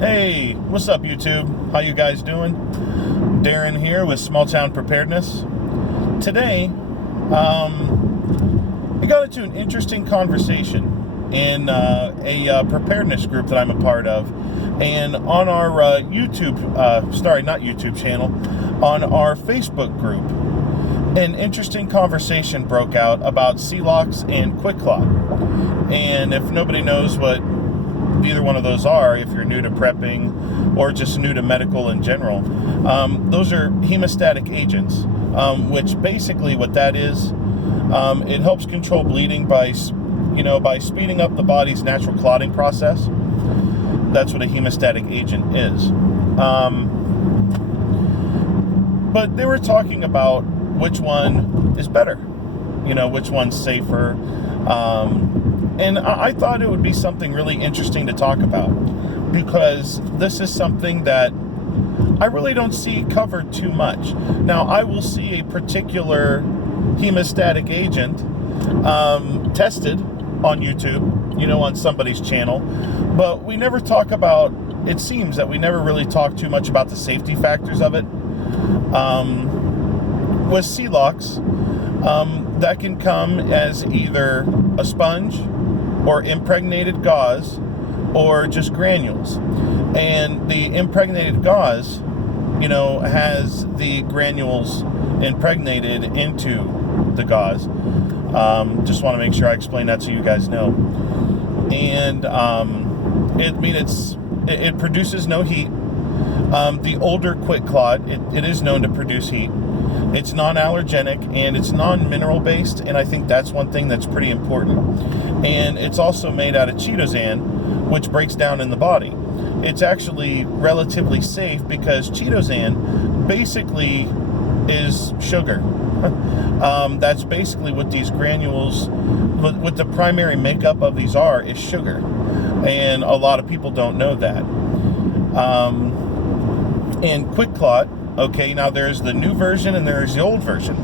Hey, what's up YouTube? How you guys doing? Darren here with Small Town Preparedness. Today, I got into an interesting conversation in a preparedness group that I'm a part of. And on our YouTube channel, on our Facebook group, an interesting conversation broke out about Celox and Quikclot. And if nobody knows what either one of those are, if you're new to prepping or just new to medical in general, those are hemostatic agents, which basically what that is, it helps control bleeding by speeding up the body's natural clotting process. That's what a hemostatic agent is. But they were talking about which one is better, which one's safer. And I thought it would be something really interesting to talk about, because this is something that I really don't see covered too much. Now, I will see a particular hemostatic agent tested on YouTube, on somebody's channel, but we never talk about, it seems that we never really talk too much about the safety factors of it. With Celox, that can come as either a sponge or impregnated gauze or just granules. And the impregnated gauze, has the granules impregnated into the gauze. Just want to make sure I explain that so you guys know. And it produces no heat. The older Quikclot, it is known to produce heat. It's non-allergenic and it's non-mineral based, and I think that's one thing that's pretty important. And it's also made out of chitosan, which breaks down in the body. It's actually relatively safe because chitosan basically is sugar. That's basically what these granules, what the primary makeup of these are, is sugar. And a lot of people don't know that. And Quikclot, okay, now there's the new version and there's the old version.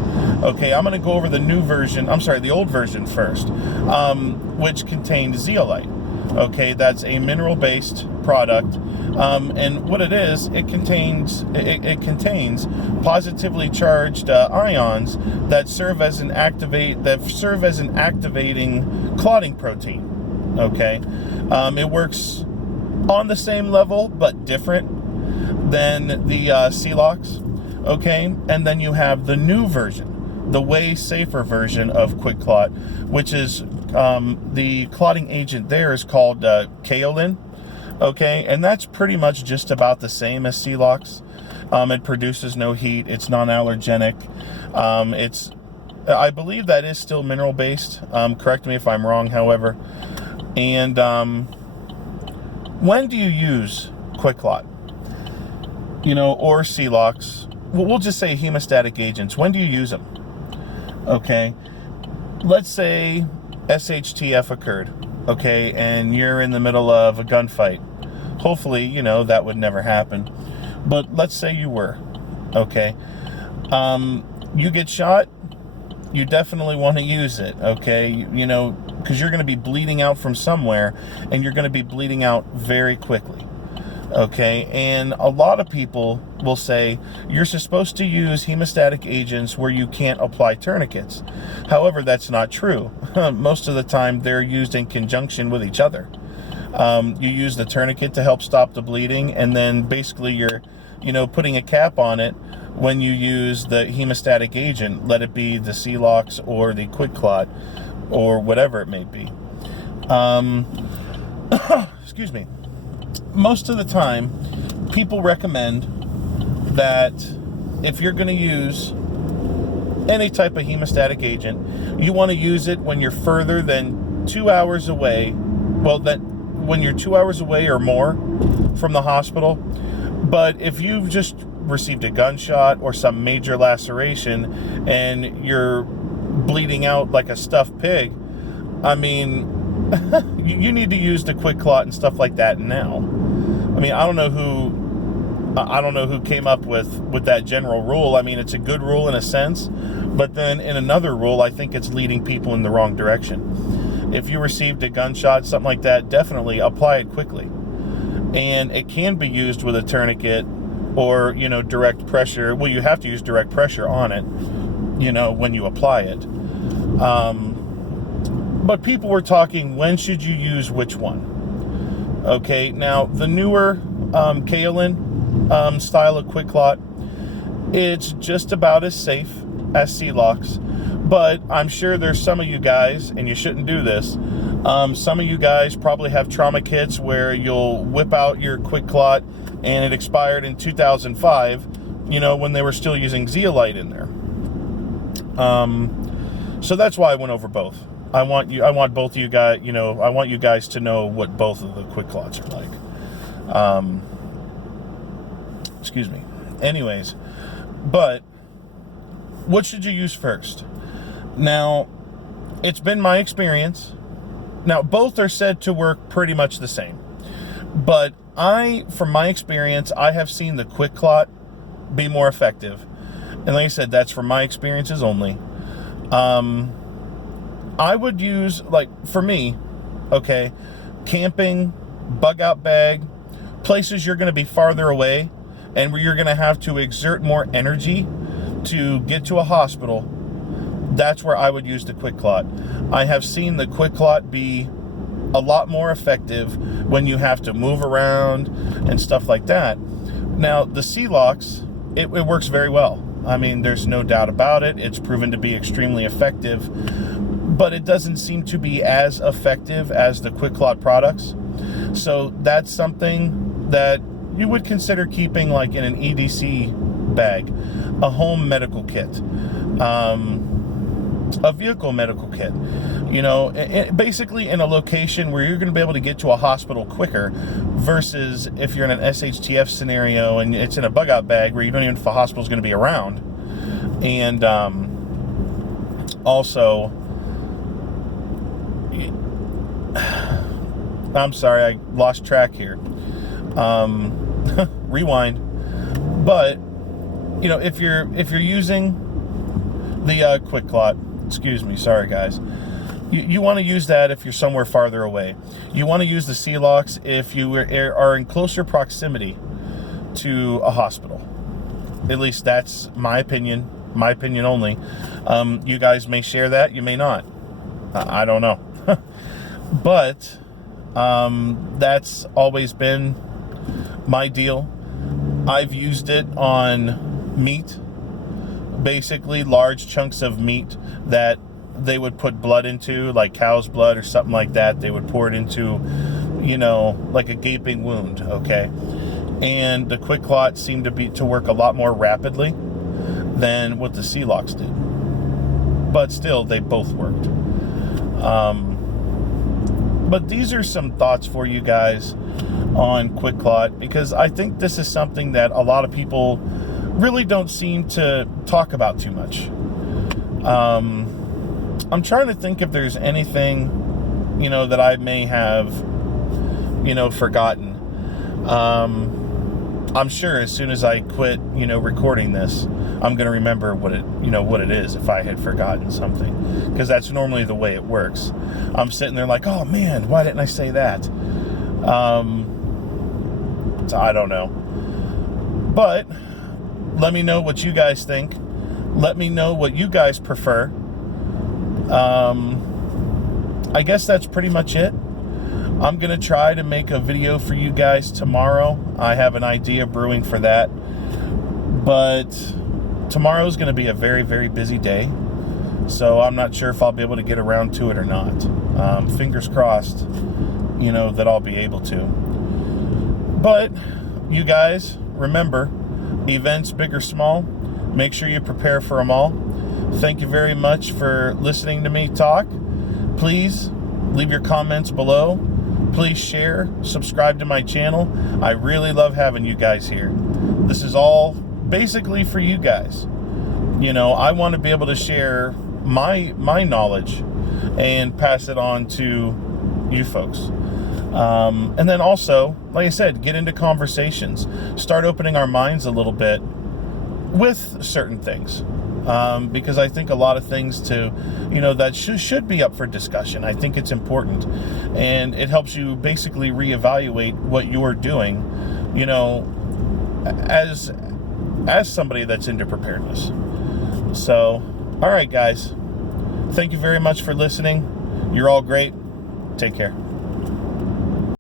Okay, I'm going to go over the old version first, which contained zeolite. Okay, that's a mineral-based product, and what it is, it contains positively charged ions that serve as an activating clotting protein. Okay, it works on the same level but different than the Celox. Okay, and then you have the new version, the way safer version of Quikclot, which is the clotting agent there is called kaolin. Okay, and that's pretty much just about the same as Celox. It produces no heat. It's non-allergenic. I believe that is still mineral based. Correct me if I'm wrong, however. And when do you use Quikclot? Or Celox? We'll just say hemostatic agents. When do you use them? Okay, let's say shtf occurred, okay, and you're in the middle of a gunfight. Hopefully, that would never happen, but let's say you were, okay. You get shot, you definitely want to use it, okay, because you're going to be bleeding out from somewhere, and you're going to be bleeding out very quickly. Okay, and a lot of people will say you're supposed to use hemostatic agents where you can't apply tourniquets. However, that's not true. Most of the time they're used in conjunction with each other. You use the tourniquet to help stop the bleeding, and then basically you're putting a cap on it when you use the hemostatic agent, let it be the Celox or the Quikclot or whatever it may be. Excuse me. Most of the time, people recommend that if you're going to use any type of hemostatic agent, you want to use it when you're further than 2 hours away. Well, when you're 2 hours away or more from the hospital. But if you've just received a gunshot or some major laceration and you're bleeding out like a stuffed pig, I mean, you need to use the Quikclot and stuff like that now. I mean, I don't know who came up with that general rule. I mean, it's a good rule in a sense, but then in another rule, I think it's leading people in the wrong direction. If you received a gunshot, something like that, definitely apply it quickly. and it can be used with a tourniquet or, direct pressure. Well, you have to use direct pressure on it, when you apply it. But people were talking, when should you use which one? Okay, now the newer kaolin style of Quikclot, it's just about as safe as Celox, but I'm sure there's some of you guys, and you shouldn't do this, some of you guys probably have trauma kits where you'll whip out your Quikclot and it expired in 2005, when they were still using zeolite in there. So that's why I went over both. I want both of you guys, I want you guys to know what both of the Quikclots are like. Excuse me. Anyways, but what should you use first? Now, it's been my experience. Now, both are said to work pretty much the same. But from my experience, I have seen the Quikclot be more effective. And like I said, that's from my experiences only. I would use, for me, okay, camping, bug out bag, places you're going to be farther away and where you're going to have to exert more energy to get to a hospital, that's where I would use the Quikclot. I have seen the Quikclot be a lot more effective when you have to move around and stuff like that. Now, the Celox, it works very well. I mean, there's no doubt about it. It's proven to be extremely effective, but it doesn't seem to be as effective as the Quikclot products. So that's something that you would consider keeping in an EDC bag, a home medical kit, a vehicle medical kit, basically in a location where you're going to be able to get to a hospital quicker versus if you're in an SHTF scenario and it's in a bug out bag where you don't even know if the hospital's going to be around. And also, I'm sorry, I lost track here. Rewind. But if you're using the Quikclot, excuse me, sorry guys, you want to use that if you're somewhere farther away. You want to use the Celox if you are in closer proximity to a hospital. At least that's my opinion only. You guys may share that, you may not. I don't know. But that's always been my deal. I've used it on meat, basically large chunks of meat that they would put blood into, like cow's blood or something like that. They would pour it into, like a gaping wound, okay? And the Quikclot seemed to work a lot more rapidly than what the Celox did. But still, they both worked. But these are some thoughts for you guys on Quikclot, because I think this is something that a lot of people really don't seem to talk about too much. I'm trying to think if there's anything, that I may have, forgotten. I'm sure as soon as I quit, recording this, I'm going to remember what it is if I had forgotten something, because that's normally the way it works. I'm sitting there like, oh man, why didn't I say that? So I don't know. But let me know what you guys think. Let me know what you guys prefer. I guess that's pretty much it. I'm going to try to make a video for you guys tomorrow. I have an idea brewing for that. But tomorrow's going to be a very, very busy day. So I'm not sure if I'll be able to get around to it or not. Fingers crossed, that I'll be able to. But you guys, remember, events big or small, make sure you prepare for them all. Thank you very much for listening to me talk. Please leave your comments below. Please share, subscribe to my channel. I really love having you guys here. This is all basically for you guys. I want to be able to share my knowledge and pass it on to you folks. And then also, like I said, get into conversations. Start opening our minds a little bit with certain things. because I think a lot of things that should be up for discussion. I think it's important, and it helps you basically reevaluate what you're doing, as somebody that's into preparedness. So, all right, guys. Thank you very much for listening. You're all great. Take care.